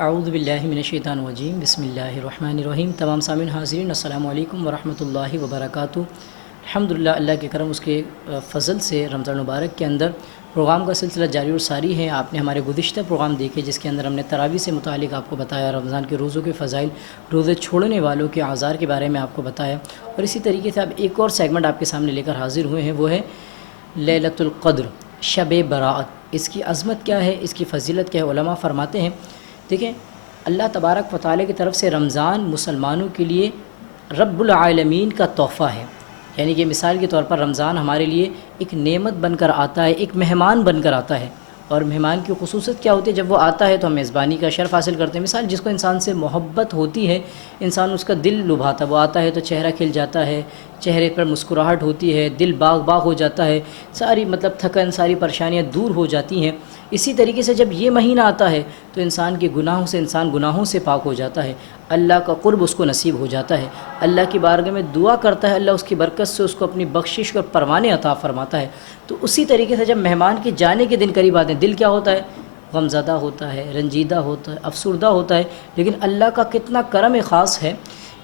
اعوذ باللہ من الشیطان الرجیم، بسم اللہ الرحمن الرحیم۔ تمام سامعین حاضرین السلام علیکم ورحمۃ اللہ وبرکاتہ۔ الحمدللہ اللہ کے کرم اس کے فضل سے رمضان مبارک کے اندر پروگرام کا سلسلہ جاری اور ساری ہے۔ آپ نے ہمارے گزشتہ پروگرام دیکھے جس کے اندر ہم نے تراویح سے متعلق آپ کو بتایا، رمضان کے روزوں کے فضائل، روزے چھوڑنے والوں کے اعذار کے بارے میں آپ کو بتایا، اور اسی طریقے سے اب ایک اور سیگمنٹ آپ کے سامنے لے کر حاضر ہوئے ہیں، وہ ہے لیلۃ القدر، شب برات۔ اس کی عظمت کیا ہے، اس کی فضیلت کیا ہے؟ علماء فرماتے ہیں، دیکھیں اللہ تبارک و تعالیٰ کی طرف سے رمضان مسلمانوں کے لیے رب العالمین کا تحفہ ہے۔ یعنی کہ مثال کے طور پر رمضان ہمارے لیے ایک نعمت بن کر آتا ہے، ایک مہمان بن کر آتا ہے، اور مہمان کی خصوصیت کیا ہوتی ہے؟ جب وہ آتا ہے تو ہم میزبانی کا شرف حاصل کرتے ہیں۔ مثال جس کو انسان سے محبت ہوتی ہے، انسان اس کا دل لبھاتا ہے، وہ آتا ہے تو چہرہ کھل جاتا ہے، چہرے پر مسکراہٹ ہوتی ہے، دل باغ باغ ہو جاتا ہے، ساری تھکن، ساری پریشانیاں دور ہو جاتی ہیں۔ اسی طریقے سے جب یہ مہینہ آتا ہے تو انسان کے گناہوں سے، انسان گناہوں سے پاک ہو جاتا ہے، اللہ کا قرب اس کو نصیب ہو جاتا ہے، اللہ کی بارگاہ میں دعا کرتا ہے، اللہ اس کی برکت سے اس کو اپنی بخشش اور پروانے عطا فرماتا ہے۔ تو اسی طریقے سے جب مہمان کے جانے کے دن قریب آتے ہیں، دل کیا ہوتا ہے؟ غمزدہ ہوتا ہے، رنجیدہ ہوتا ہے، افسردہ ہوتا ہے۔ لیکن اللہ کا کتنا کرم خاص ہے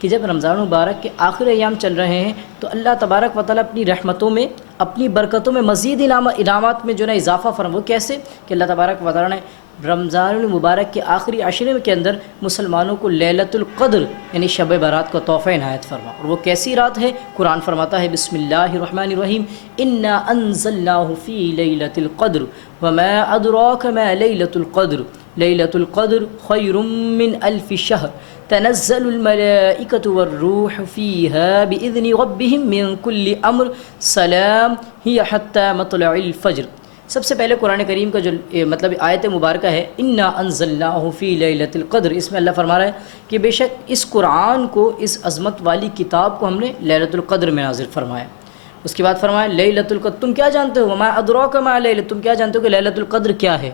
کہ جب رمضان مبارک کے آخر ایام چل رہے ہیں تو اللہ تبارک و تعالیٰ اپنی رحمتوں میں، اپنی برکتوں میں مزید انعامات میں جو ہے اضافہ فرما۔ وہ کیسے کہ اللہ تبارک و تعالیٰ نے رمضان المبارک کے آخری عشرے کے اندر مسلمانوں کو لیلۃ القدر یعنی شب برات کا تحفہ عنایت فرما۔ اور وہ کیسی رات ہے؟ قرآن فرماتا ہے بسم اللہ الرحمن الرحیم، انا انزلناہ فی لیلۃ القدر وما ادراک ما لیلۃ القدر لیلۃ القدر خیر من الف شہر تنزل الملائکۃ والروح فیہا بإذن ربہم من کل امر سلام ہی حتی مطلع الفجر۔ سب سے پہلے قرآن کریم کا جو آیت مبارکہ ہے انا انزلناہ فی لیلۃ القدر، اس میں اللہ فرما رہا ہے کہ بے شک اس قرآن کو، اس عظمت والی کتاب کو ہم نے لیلۃ القدر میں نازل فرمایا۔ اس کے بعد فرمایا لیلۃ القدر، تم کیا جانتے ہو؟ وما ادراک ما لیلۃ، تم کیا جانتے ہو کہ لیلۃ القدر کیا ہے؟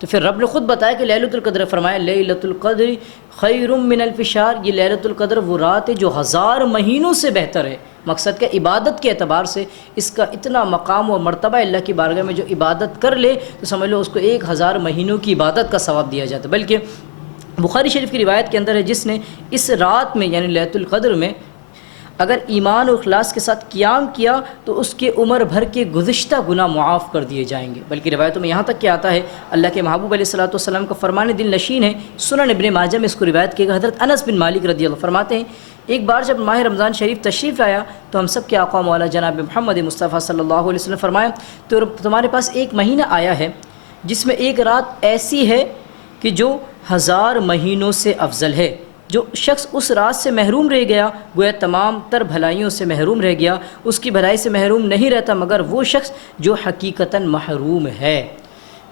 تو پھر رب نے خود بتایا کہ لیلۃ القدر، فرمایا لیلۃ القدر خیر من الف شہر، یہ لیلۃ القدر وہ رات ہے جو 1000 مہینوں سے بہتر ہے۔ مقصد کہ عبادت کے اعتبار سے اس کا اتنا مقام و مرتبہ، اللہ کی بارگاہ میں جو عبادت کر لے تو سمجھ لو اس کو 1000 مہینوں کی عبادت کا ثواب دیا جاتا ہے۔ بلکہ بخاری شریف کی روایت کے اندر ہے جس نے اس رات میں یعنی لیلۃ القدر میں اگر ایمان و اخلاص کے ساتھ قیام کیا تو اس کے عمر بھر کے گزشتہ گناہ معاف کر دیے جائیں گے۔ بلکہ روایتوں میں یہاں تک کہ آتا ہے، اللہ کے محبوب علیہ الصلوۃ والسلام کا فرمان دل نشین ہے، سنن ابن ماجہ میں اس کو روایت کیا گیا، حضرت انس بن مالک رضی اللہ فرماتے ہیں ایک بار جب ماہ رمضان شریف تشریف آیا تو ہم سب کے آقا مولا جناب محمد مصطفیٰ صلی اللہ علیہ وسلم فرمایا تو تمہارے پاس ایک مہینہ آیا ہے جس میں ایک رات ایسی ہے کہ جو 1000 مہینوں سے افضل ہے۔ جو شخص اس رات سے محروم رہ گیا گویا تمام تر بھلائیوں سے محروم رہ گیا، اس کی بھلائی سے محروم نہیں رہتا مگر وہ شخص جو حقیقتاً محروم ہے۔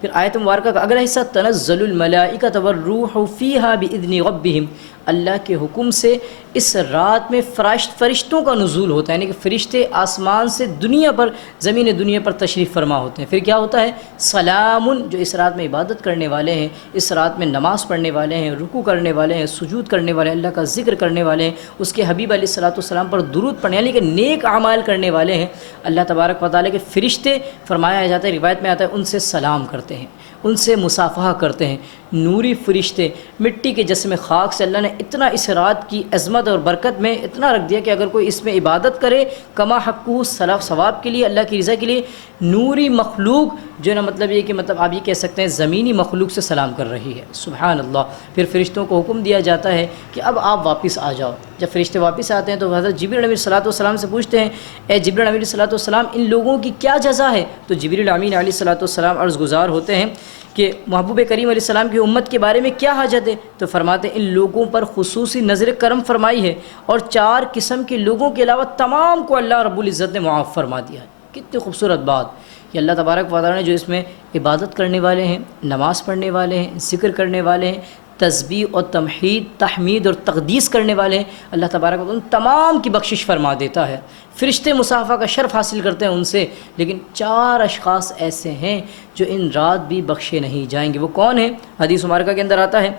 پھر آیت مبارکہ کا اگلا حصہ تنزل الملائکۃ والروح فیہا بإذن ربہم، اللہ کے حکم سے اس رات میں فرشتوں کا نزول ہوتا ہے، یعنی کہ فرشتے آسمان سے دنیا پر، زمین دنیا پر تشریف فرما ہوتے ہیں۔ پھر کیا ہوتا ہے؟ سلام، جو اس رات میں عبادت کرنے والے ہیں، اس رات میں نماز پڑھنے والے ہیں، رکوع کرنے والے ہیں، سجود کرنے والے ہیں، اللہ کا ذکر کرنے والے ہیں، اس کے حبیب علیہ الصلوۃ والسلام پر درود پڑھنے یعنی کہ نیک اعمال کرنے والے ہیں، اللہ تبارک و تعالیٰ کے فرشتے فرمایا جاتا ہے، روایت میں آتا ہے ان سے سلام کرتے ہیں، ان سے مصافحہ کرتے ہیں۔ نوری فرشتے مٹی کے جسم خاک سے اللہ نے اتنا اس رات کی عظمت اور برکت میں اتنا رکھ دیا کہ اگر کوئی اس میں عبادت کرے کما حقہ ثواب کے لیے، اللہ کی رضا کے لیے، نوری مخلوق جو ہے نا یہ کہ آپ یہ کہہ سکتے ہیں زمینی مخلوق سے سلام کر رہی ہے، سبحان اللہ۔ پھر فرشتوں کو حکم دیا جاتا ہے کہ اب آپ واپس آ جاؤ۔ جب فرشتے واپس آتے ہیں تو حضرت جبریل علیہ الصلوۃ والسلام سے پوچھتے ہیں اے جبریل علیہ الصلوۃ والسلام ان لوگوں کی کیا جزا ہے؟ تو جبریل امین علیہ الصلوۃ والسلام عرض گزار ہوتے ہیں کہ محبوب کریم علیہ السلام کی امت کے بارے میں کیا حاجت ہے؟ تو فرماتے ہیں ان لوگوں پر خصوصی نظر کرم فرمائی ہے اور 4 قسم کے لوگوں کے علاوہ تمام کو اللہ رب العزت نے معاف فرما دیا ہے۔ کتنی خوبصورت بات کہ اللہ تبارک و تعالیٰ نے جو اس میں عبادت کرنے والے ہیں، نماز پڑھنے والے ہیں، ذکر کرنے والے ہیں، تسبیح اور تحمید اور تقدیس کرنے والے ہیں، اللہ تبارک و تعالیٰ تمام کی بخشش فرما دیتا ہے۔ فرشتے مصافحہ کا شرف حاصل کرتے ہیں ان سے، لیکن 4 اشخاص ایسے ہیں جو ان رات بھی بخشے نہیں جائیں گے۔ وہ کون ہیں؟ حدیث مبارکہ کے اندر آتا ہے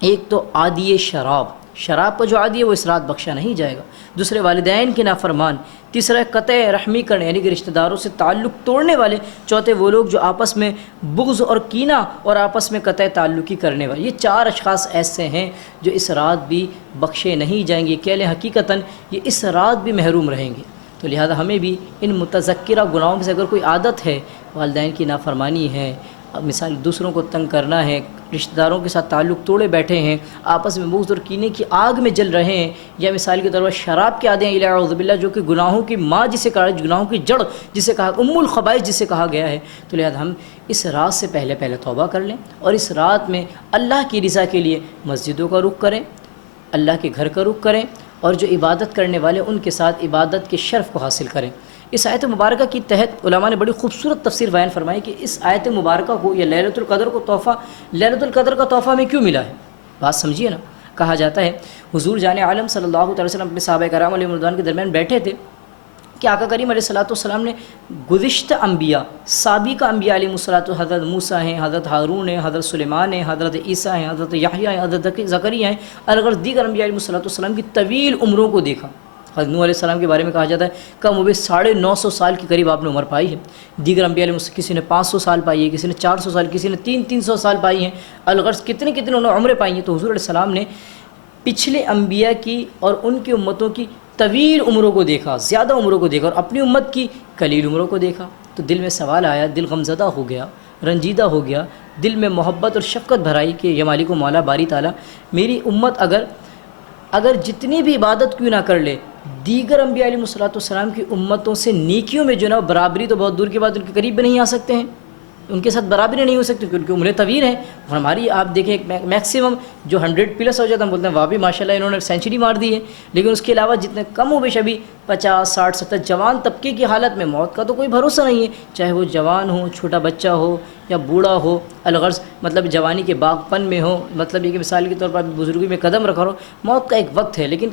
ایک تو عادی شراب، شراب کا جو عادی ہے وہ اس رات بخشا نہیں جائے گا. دوسرے والدین کے نافرمان. تیسرا قطع رحمی کرنے یعنی کہ رشتہ داروں سے تعلق توڑنے والے. چوتھے وہ لوگ جو آپس میں بغض اور کینہ اور آپس میں قطع تعلقی کرنے والے. یہ 4 اشخاص ایسے ہیں جو اس رات بھی بخشے نہیں جائیں گے. کہہ لیں حقیقتاً یہ اس رات بھی محروم رہیں گے. تو لہذا ہمیں بھی ان متذکرہ گناہوں سے اگر کوئی عادت ہے، والدین کی نافرمانی ہے، مثال دوسروں کو تنگ کرنا ہے، رشتہ داروں کے ساتھ تعلق توڑے بیٹھے ہیں، آپس میں بغض اور کینے کی آگ میں جل رہے ہیں، یا مثال کے طور پر شراب کے عادی ہیں اعوذ باللہ، جو کہ گناہوں کی ماں جسے کہا، گناہوں کی جڑ جسے کہا، ام الخبائث جسے کہا گیا ہے. تو لہذا ہم اس رات سے پہلے توبہ کر لیں اور اس رات میں اللہ کی رضا کے لیے مسجدوں کا رخ کریں، اللہ کے گھر کا رخ کریں، اور جو عبادت کرنے والے ان کے ساتھ عبادت کے شرف کو حاصل کریں. اس آیت مبارکہ کی تحت علماء نے بڑی خوبصورت تفسیر بیان فرمائی کہ اس آیت مبارکہ کو یا لیلۃ القدر کو تحفہ، لیلۃ القدر کا تحفہ ہمیں کیوں ملا ہے. بات سمجھیے نا. کہا جاتا ہے حضور جان عالم صلی اللہ علیہ وسلم اپنے صحابہ کرام علیہ رضوان کے درمیان بیٹھے تھے کہ آقا کریم علیہ الصلوۃ والسلام نے گزشتہ انبیاء، سابقہ انبیاء علیہ الصلوۃ، حضرت موسیٰ ہیں، حضرت ہارون ہیں، حضرت سلیمان ہیں، حضرت عیسیٰ ہیں، حضرت یحییٰ ہیں، حضرت زکریا ہیں، اور دیگر انبیاء علیہ الصلوۃ والسلام کی طویل عمروں کو دیکھا. حضرت نوح علیہ السلام کے بارے میں کہا جاتا ہے کم و بیش 950 سال کے قریب آپ نے عمر پائی ہے. دیگر انبیاء علیہ کسی نے 500 سال پائی ہے، کسی نے 400 سال، کسی نے 300 سال پائی ہیں. الغرض کتنے انہوں نے عمریں پائی ہیں. تو حضور علیہ السلام نے پچھلے انبیاء کی اور ان کی امتوں کی طویل عمروں کو دیکھا، زیادہ عمروں کو دیکھا، اور اپنی امت کی قلیل عمروں کو دیکھا. تو دل میں سوال آیا، دل غمزدہ ہو گیا، رنجیدہ ہو گیا، دل میں محبت اور شفقت بھرائی کہ یا مالک و مولا باری تعالیٰ، میری امت اگر جتنی بھی عبادت کیوں نہ کر لے، دیگر انبیاء علیہ الصلوۃ والسلام کی امتوں سے نیکیوں میں جو نا برابری تو بہت دور کی بات، ان کے قریب بھی نہیں آ سکتے ہیں، ان کے ساتھ برابری نہیں ہو سکتی کیونکہ عمریں طویل ہیں. اور ہماری آپ دیکھیں میکسیمم جو 100+ ہو جاتا ہے، ہم بولتے ہیں واہ بھی ماشاء اللہ انہوں نے سینچری مار دی ہے. لیکن اس کے علاوہ جتنے کم ہو بیش ابھی 50 60 70 جوان طبقے کی حالت میں، موت کا تو کوئی بھروسہ نہیں ہے، چاہے وہ جوان ہو، چھوٹا بچہ ہو یا بوڑھا ہو. الغرض مطلب جوانی کے باغپن میں ہو، مطلب یہ کہ مثال کے طور پر بزرگی میں قدم رکھا ہو. موت کا ایک وقت ہے، لیکن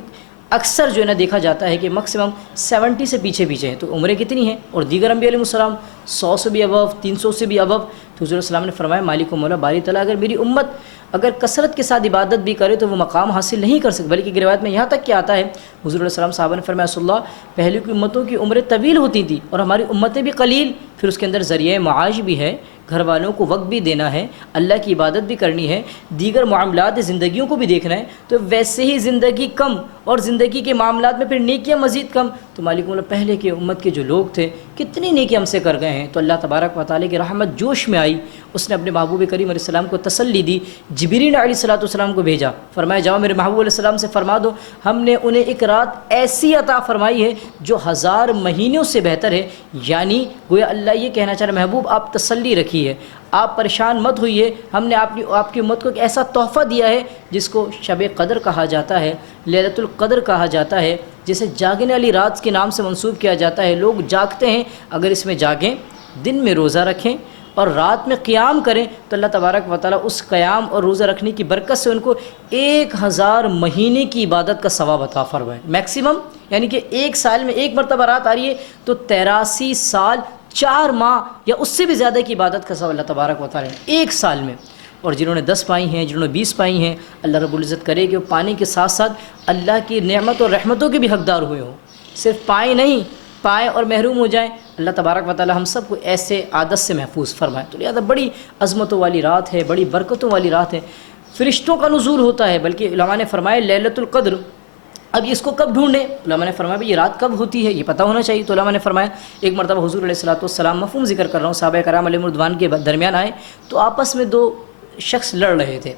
اکثر جو ہے نا دیکھا جاتا ہے کہ میکسیمم 70 سے پیچھے ہیں. تو عمریں کتنی ہیں؟ اور دیگر انبیاء علیہ السلام 100 سے بھی ابو، 300 سے بھی ابو. تو حضور السلام نے فرمایا مالک و مولا باری تعالیٰ، اگر میری امت اگر کثرت کے ساتھ عبادت بھی کرے تو وہ مقام حاصل نہیں کر سکتے. بلکہ روایت میں یہاں تک کہ آتا ہے حضور علیہ السلام صحابہ نے فرمایا صلی اللہ، پہلے کی امتوں کی عمریں طویل ہوتی تھیں اور ہماری امتیں بھی قلیل. پھر اس کے اندر ذریعہ معاش بھی ہے، گھر والوں کو وقت بھی دینا ہے، اللہ کی عبادت بھی کرنی ہے، دیگر معاملات زندگیوں کو بھی دیکھنا ہے. تو ویسے ہی زندگی کم اور زندگی کے معاملات میں پھر نیکیاں مزید کم. تو مالک مولا پہلے کے امت کے جو لوگ تھے کتنی نیکی ہم سے کر گئے ہیں. تو اللہ تبارک و تعالیٰ کی رحمت جوش میں آئی، اس نے اپنے محبوب کریم علیہ السلام کو تسلی دی. جبریل علیہ الصلوۃ والسلام کو بھیجا، فرمایا جاؤ میرے محبوب علیہ السلام سے فرما دو ہم نے انہیں ایک رات ایسی عطا فرمائی ہے جو 1000 مہینوں سے بہتر ہے. یعنی گویا اللہ یہ کہنا چاہ رہا محبوب آپ تسلی رکھیے، آپ پریشان مت ہوئیے، ہم نے آپ کی امت کو ایک ایسا تحفہ دیا ہے جس کو شب قدر کہا جاتا ہے، لیلۃ القدر کہا جاتا ہے، جسے جاگنے والی رات کے نام سے منسوب کیا جاتا ہے. لوگ جاگتے ہیں، اگر اس میں جاگیں، دن میں روزہ رکھیں اور رات میں قیام کریں تو اللہ تبارک و تعالیٰ اس قیام اور روزہ رکھنے کی برکت سے ان کو 1000 مہینے کی عبادت کا ثواب عطا فرمائے. میکسیمم یعنی کہ ایک سال میں ایک مرتبہ رات آ رہی ہے تو 83 سال 4 ماہ یا اس سے بھی زیادہ کی عبادت کا ثواب اللہ تبارک و تعالیٰ ایک سال میں. اور جنہوں نے 10 پائی ہیں، جنہوں نے 20 پائی ہیں، اللہ رب العزت کرے کہ وہ پانے کے ساتھ ساتھ اللہ کی نعمت اور رحمتوں کے بھی حقدار ہوئے ہوں. صرف پائیں نہیں، پائیں اور محروم ہو جائیں. اللہ تبارک و تعالیٰ ہم سب کو ایسے عادت سے محفوظ فرمائے. تو لہٰذا بڑی عظمتوں والی رات ہے، بڑی برکتوں والی رات ہے. فرشتوں کا نزول ہوتا ہے، بلکہ علماء نے فرمایا لیلۃ القدر. اب اس کو کب ڈھونڈیں؟ علماء نے فرمایا بھائی یہ رات کب ہوتی ہے یہ پتہ ہونا چاہیے. تو علماء نے فرمایا ایک مرتبہ حضور علیہ الصلوۃ والسلام، مفہوم ذکر کر رہا ہوں، صحابہ کرام علیہ رضوان کے درمیان آئے تو آپس میں 2 شخص لڑ رہے تھے.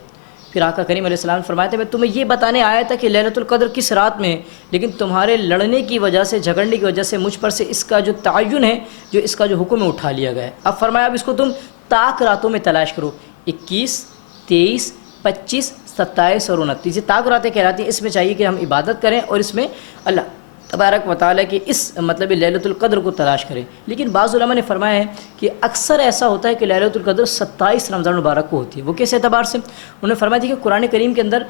پھر آقا کریم علیہ السلام نے فرمایا تھا میں تمہیں یہ بتانے آیا تھا کہ لیلۃ القدر کس رات میں ہے، لیکن تمہارے لڑنے کی وجہ سے، جھگڑنے کی وجہ سے مجھ پر سے اس کا جو تعین ہے، جو اس کا جو حکم ہے اٹھا لیا گیا ہے. اب فرمایا اب اس کو تم طاق راتوں میں تلاش کرو. 21 23 25 27 اور 29 یہ طاق راتیں کہلاتی ہیں. اس میں چاہیے کہ ہم عبادت کریں اور اس میں اللہ تبارک و تعالیٰ کی اس مطلب لیلۃ القدر کو تلاش کریں. لیکن بعض علماء نے فرمایا ہے کہ اکثر ایسا ہوتا ہے کہ لیلۃ القدر 27 رمضان المبارک کو ہوتی ہے. وہ کس اعتبار سے؟ انہوں نے فرمایا تھا کہ قرآن کریم کے اندر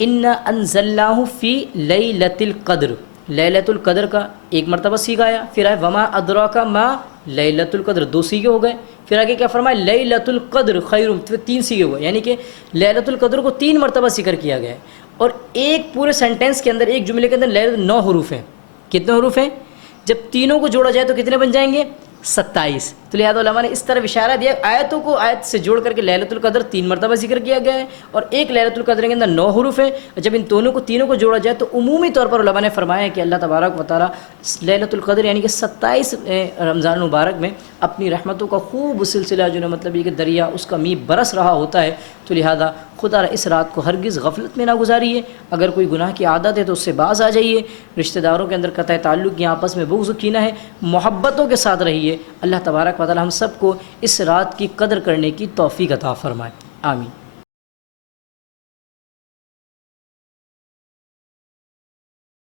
انا انزلناہ فی لیلۃ القدر، لیلۃ القدر کا ایک مرتبہ سیغہ آیا، پھر آئے وما ادراک ما لیلۃ القدر، 2 سیغے ہو گئے. پھر آگے کیا فرمایا لیلۃ القدر خیر، 3 سیغے ہوئے. یعنی کہ لیلۃ القدر کو 3 مرتبہ ذکر کیا گیا ہے. اور ایک پورے سینٹینس کے اندر، ایک جملے کے اندر لیلۃ 9 حروف ہیں. کتنے حروف ہیں؟ جب تینوں کو جوڑا جائے تو کتنے بن جائیں گے؟ 27. تو لہٰذا علماء نے اس طرح اشارہ دیا، آیتوں کو آیت سے جوڑ کر کے لیلۃ القدر 3 مرتبہ ذکر کیا گیا ہے، اور ایک لیلۃ القدر کے اندر 9 حروف ہیں. جب ان تینوں کو جوڑا جائے تو عمومی طور پر علماء نے فرمایا ہے کہ اللہ تبارک و تعالیٰ لیلۃ القدر یعنی کہ 27 رمضان المبارک میں اپنی رحمتوں کا خوب سلسلہ جو ہے مطلب یہ کہ دریا اس کا می برس رہا ہوتا ہے. تو لہٰذا خدا اس رات کو ہرگز غفلت میں نہ گزاریے. اگر کوئی گناہ کی عادت ہے تو اس سے باز آ جائیے. رشتہ داروں کے اندر قطع تعلق یا آپس میں بغض و کینہ ہے، محبتوں کے ساتھ رہیے. اللہ تبارک و تعالی ہم سب کو اس رات کی قدر کرنے کی توفیق عطا فرمائے. آمین.